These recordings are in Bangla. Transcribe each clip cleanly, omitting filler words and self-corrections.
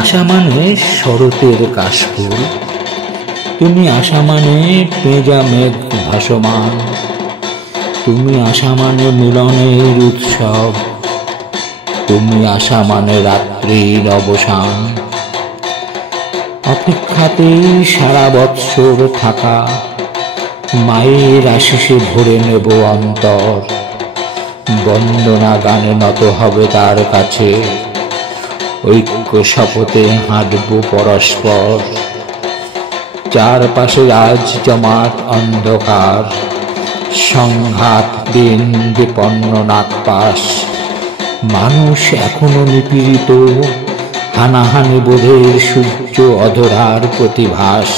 আশা মানে শরতের কাশফুল, তুমি আশা মানে পেঁজা মেঘ ভাসমান, তুমি আশা মানে মিলনের উৎসব, তুমি আশা মানে রাত্রির অবসান। অপেক্ষাতেই সারা বৎসর থাকা, মায়ের আশিসে ভরে নেব অন্তর, বন্দনা গানে নত হবে তার কাছে, ঐক্য শপথে হাঁটব পরস্পর। চারপাশে আজ জমাট অন্ধকার, সংঘাত দিন বিপন্ন নাগপাশ, মানুষ এখনো নিপীড়িত, হানাহানি বোধের সূর্য অধরার প্রতিভাস।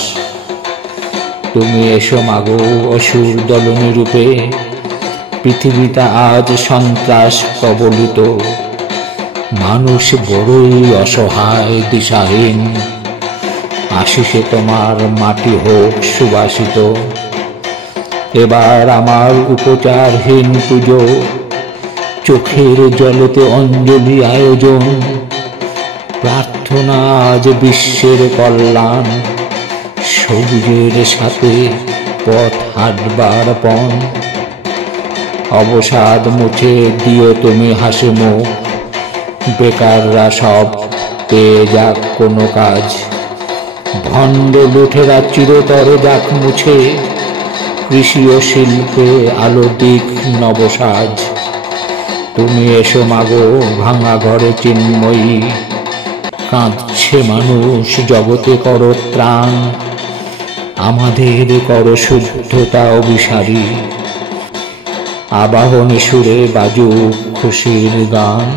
তুমি এসো মাগো অসুর দলনী রূপে, পৃথিবীটা আজ সন্ত্রাস কবলিত, মানুষ বড়ই অসহায় দিশাহীন, আশিসে তোমার মাটি হোক সুবাসিত। এবার আমার উপচারহীন পুজো, চোখের জলেতে অঞ্জলি আয়োজন, প্রার্থনা আজ বিশ্বের কল্যাণ, সবুজের সাথে পথ হাঁটবার পণ। অবসাদ মুছে দিও তুমি হাসি মুখ, বেকাররা সব পেয়ে যাক কোনো কাজ, ভণ্ড লুঠেরা চিরতরে যাক মুছে, কৃষি ও শিল্পে আলো দিক নবসাজ। তুমি এসো মাগো ভাঙা ঘরে চিন্ময়ী, কাঁদছে মানুষ জগতে করো ত্রাণ, আমাদের করো শুদ্ধতা অভিসারী, আবাহনী সুরে বাজুক খুশির গান।